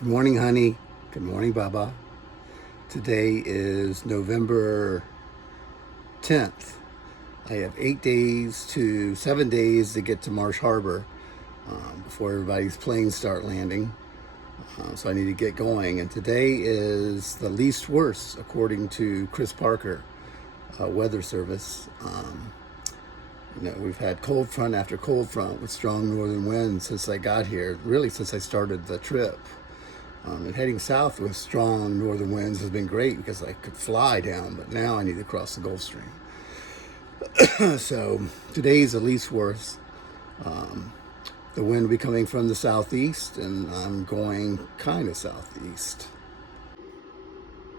Good morning, honey. Good morning, Baba. Today is November 10th. I have 7 days to get to Marsh Harbor before everybody's planes start landing. So I need to get going. And today is the least worst, according to Chris Parker, Weather Service. We've had cold front after cold front with strong northern winds since I got here, really since I started the trip. And heading south with strong northern winds has been great because I could fly down, but now I need to cross the Gulf Stream. So today's the least worst. The wind will be coming from the southeast, and I'm going kind of southeast.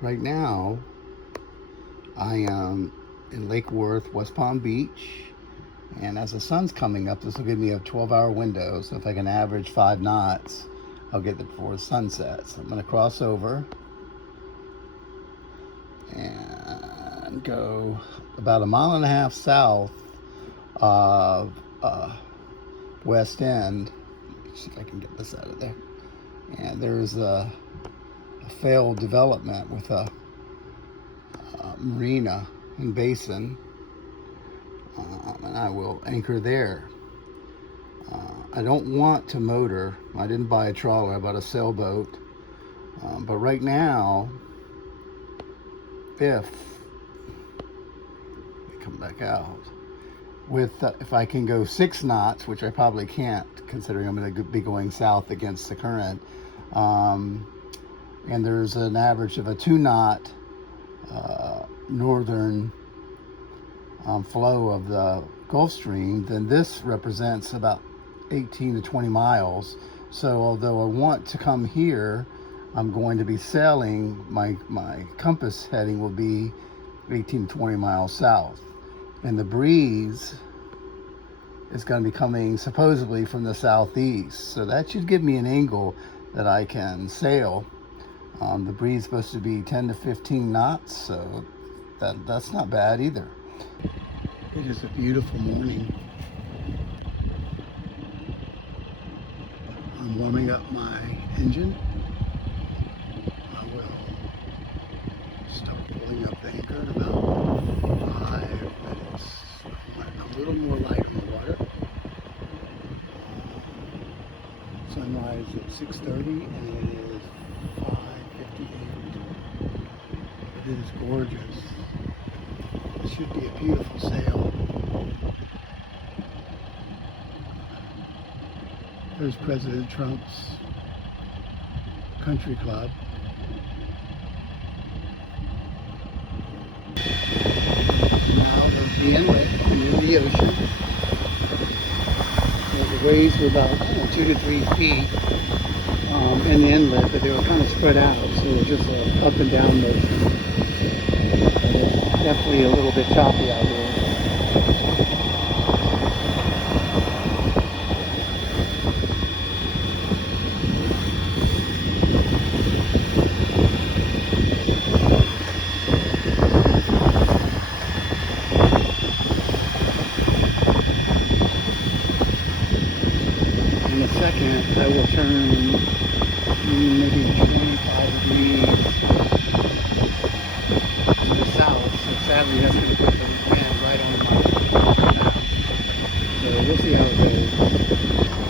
Right now, I am in Lake Worth, West Palm Beach, and as the sun's coming up, this will give me a 12-hour window, so if I can average 5 knots, I'll get there before the sun sets. I'm going to cross over and go about 1.5 miles south of West End. Let's see if I can get this out of there. And there's a failed development with a marina and basin, and I will anchor there. I don't want to motor. I didn't buy a trawler, I bought a sailboat. But right now, if I come back out, if I can go 6 knots, which I probably can't, considering I'm going to be going south against the current, and there's an average of a 2-knot northern flow of the Gulf Stream, then this represents about 18 to 20 miles. So although I want to come here, I'm going to be sailing, my compass heading will be 18 to 20 miles south. And the breeze is going to be coming supposedly from the southeast. So that should give me an angle that I can sail. The breeze is supposed to be 10 to 15 knots, so that's not bad either. It is a beautiful morning. I'm warming up my engine. I will start pulling up the anchor in about 5 minutes. I want a little more light on the water. Sunrise at 6:30 and it is 5:58. It is gorgeous. It should be a beautiful sail. There's President Trump's country club. Now there's the inlet near the ocean. The waves were about 2 to 3 feet in the inlet, but they were kind of spread out, so it was just an up and down motion. It's definitely a little bit choppy out here. In a second, I will turn maybe 25 degrees to the south. So sadly, that's going to put the wind right on my map. So we'll see how it goes.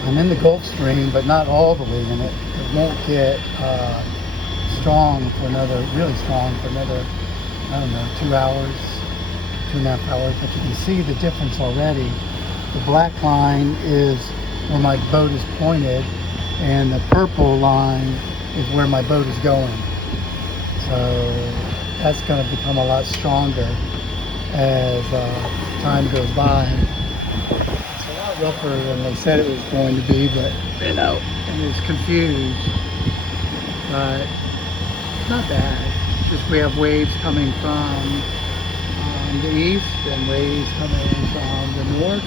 I'm in the Gulf Stream, but not all the way in it. It won't get really strong for another, I don't know, 2 hours, 2.5 hours. But you can see the difference already. The black line is where my boat is pointed, and the purple line is where my boat is going. So that's going to become a lot stronger as time goes by. It's a lot rougher than they said it was going to be, but it was confused. But not bad. It's just we have waves coming from the east and waves coming from the north.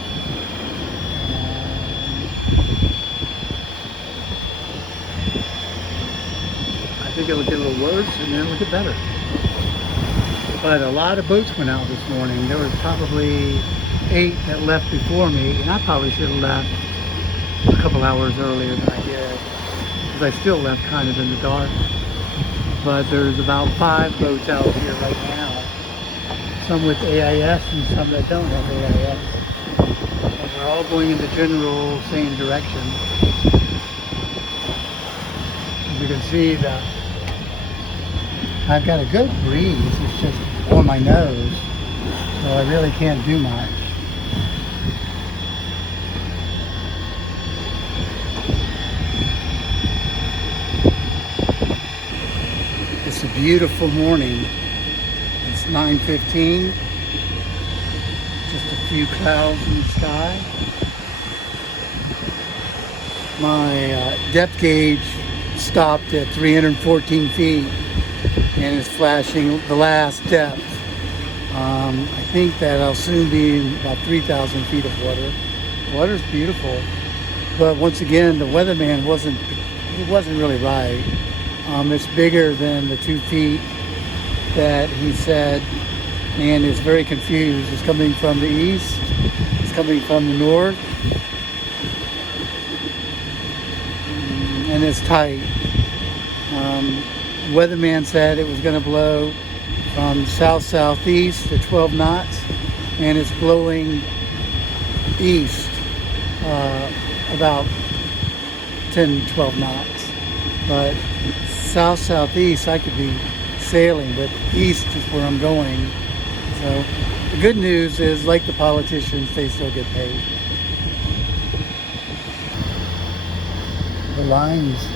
I think it'll get a little worse and then it'll get better. But a lot of boats went out this morning. There was probably 8 that left before me, and I probably should have left a couple hours earlier than I did. because I still left kind of in the dark. But there's about 5 boats out here right now. Some with AIS and some that don't have AIS. And we're all going in the general same direction. As you can see, I've got a good breeze. It's just on my nose, so I really can't do much. It's a beautiful morning. It's 9:15. Just a few clouds in the sky. My depth gauge stopped at 314 feet and is flashing the last depth. I think that I'll soon be in about 3,000 feet of water. The water's beautiful, but once again, the weatherman wasn't really right. It's bigger than the 2 feet that he said, and is very confused. It's coming from the east, it's coming from the north, and it's tight. Weatherman said it was going to blow from south-southeast at 12 knots, and it's blowing east about 10-12 knots. But south-southeast I could be sailing, but east is where I'm going. So the good news is, like the politicians, they still get paid. The lines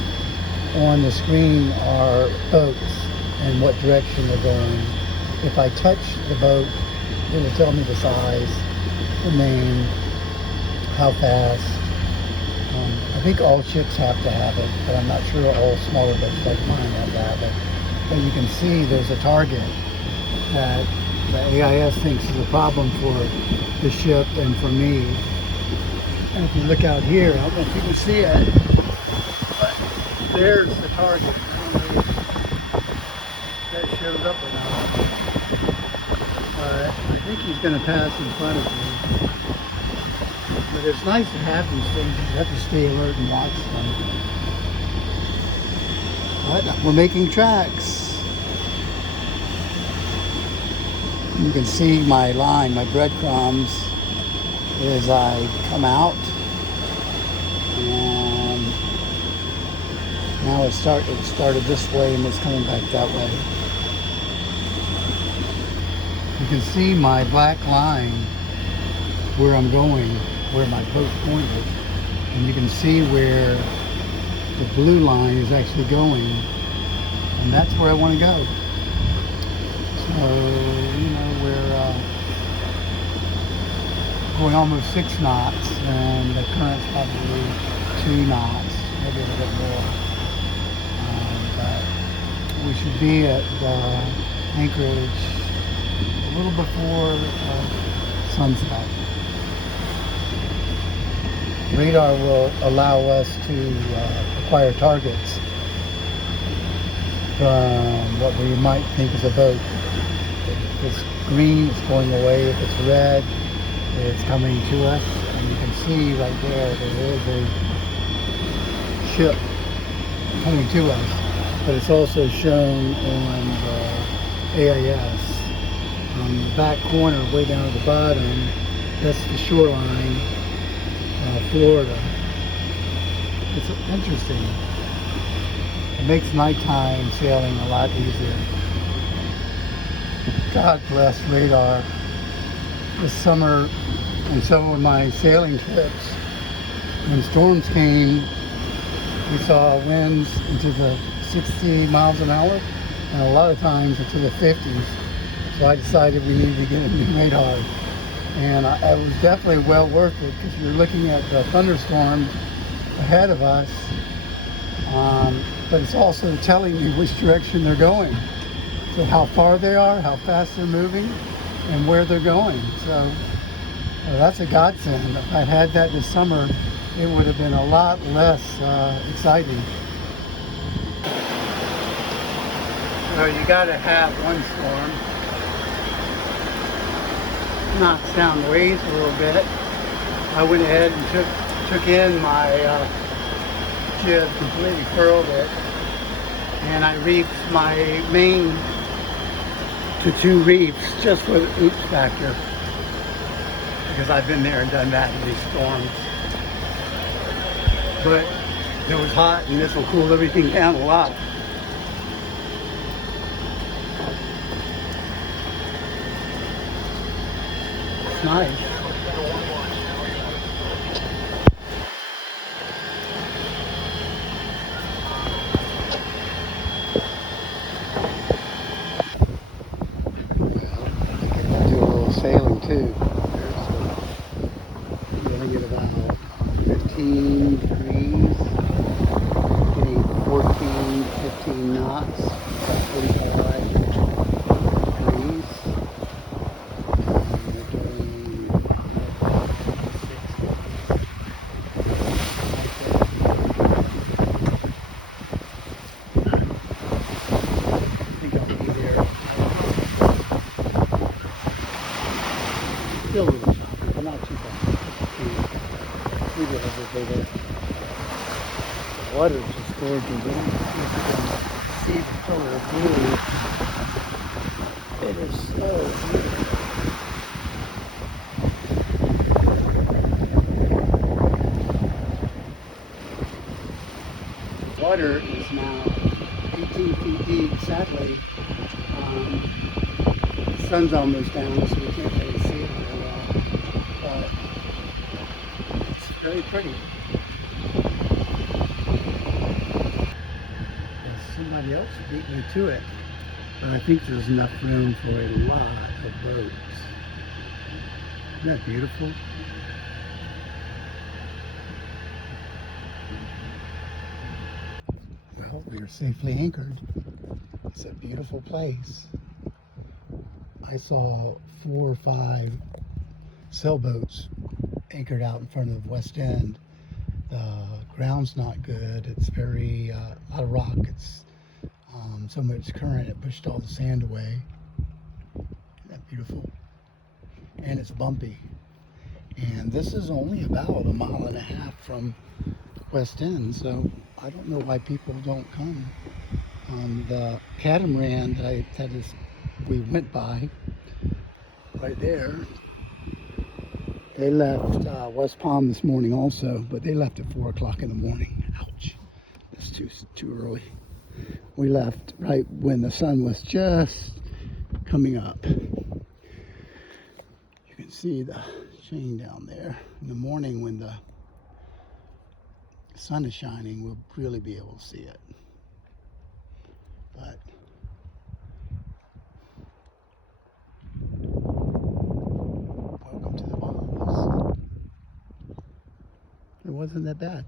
on the screen are boats and what direction they're going. If I touch the boat, it will tell me the size, the name, how fast. I think all ships have to have it, but I'm not sure all smaller boats like mine have to have it. But you can see there's a target that the AIS thinks is a problem for the ship and for me. And if you look out here, I don't know if you can see it, but there's the target. I don't know if that shows up or not. But I think he's going to pass in front of me. But it's nice to have these things. You have to stay alert and watch them. But we're making tracks. You can see my line, my breadcrumbs, as I come out. And now it started this way and it's coming back that way. You can see my black line where I'm going, where my boat's pointed, and you can see where the blue line is actually going, and that's where I want to go. So, you know, we're going almost 6 knots, and the current's probably 2 knots, maybe a little bit more. But we should be at Anchorage a little before sunset. Radar will allow us to acquire targets from what we might think is a boat. If it's green, it's going away. If it's red, it's coming to us. And you can see right there, there is a ship coming to us. But it's also shown on the AIS. On the back corner, way down at the bottom, that's the shoreline. Florida. It's interesting. It makes nighttime sailing a lot easier. God bless radar. This summer, and some of my sailing trips, when storms came, we saw winds into the 60 miles an hour, and a lot of times into the 50s. So I decided we needed to get a new radar. And it was definitely well worth it, because you're looking at the thunderstorm ahead of us, but it's also telling you which direction they're going. So how far they are, how fast they're moving, and where they're going. So that's a godsend. If I'd had that this summer, it would have been a lot less exciting. So you got to have one storm. Knocks down the waves a little bit. I went ahead and took in my just completely curled it. And I reefed my main to 2 reefs just for the oops factor. Because I've been there and done that in these storms. But it was hot and this will cool everything down a lot. It's nice. Do a little sailing too. You're gonna get about 15 degrees, getting 14, 15 knots, 45 degrees. And we're doing 6. I think I'll be there. Still a little choppy, but not too bad. We get everything there. The water is just gorgeous. I don't know if you can see the color of blue. It is so beautiful. Water is now 18 feet deep. Sadly, the sun's almost down, so we can't really see it very well. But it's very pretty. There's somebody else who beat me to it, but I think there's enough room for a lot of boats. Isn't that beautiful? Well, we are safely anchored. It's a beautiful place. I saw 4 or 5 sailboats anchored out in front of West End. The ground's not good. It's very, a lot of rock. It's so much current, it pushed all the sand away. Isn't that beautiful? And it's bumpy. And this is only about 1.5 miles from West End, so I don't know why people don't come. The catamaran we went by right there, they left West Palm this morning also, but they left at 4 o'clock in the morning. Ouch, that's too early. We left right when the sun was just coming up. You can see the chain down there. In the morning when the sun is shining, we'll really be able to see it. But welcome to the Bahamas. It wasn't that bad.